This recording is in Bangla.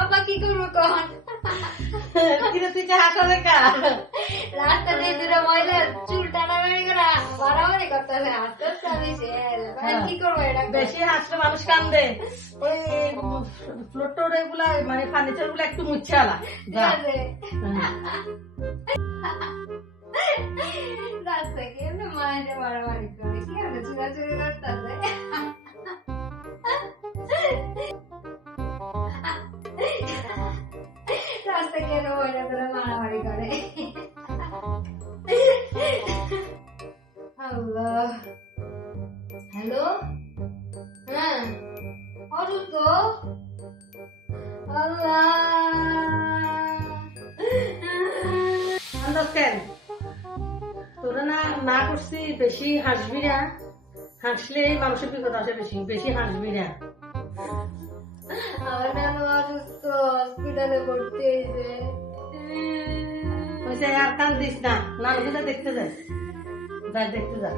আবার কি করবো কখন তুই হাসা দেখা রাস্তা দিয়ে দুটো মহিলা চুল টানাটানি করে বাড়াবাড়ি করতেছে আস্তে আস্তে আমি শেষ। কি করবো এটা বেশি হাসলে মানুষ কান্দে। ওই ফ্লোর এগুলা মানে ফার্নিচার গুলা একটু মুচ্ছে আলা ঠিক আছে রাস্তা কেমন মায়ের বাড়াবাড়ি করে কি আছে চুরাচুরি করতেছে রাস্তা কেন মহিলা ধরে মারামারি করে আল্লাহ হ্যালো হ্যাঁ অসুস্থ আল্লাহ কেন তোরা না না করছি বেশি হাসবি না, হাসলে মানুষের বিপদ আসে, বেশি বেশি হাসবি না। আমার নানু অসুস্থ হসপিটালে ভর্তি হয়েছে আর কান দিস না, নানু দেখতে যা, দেখতে যা।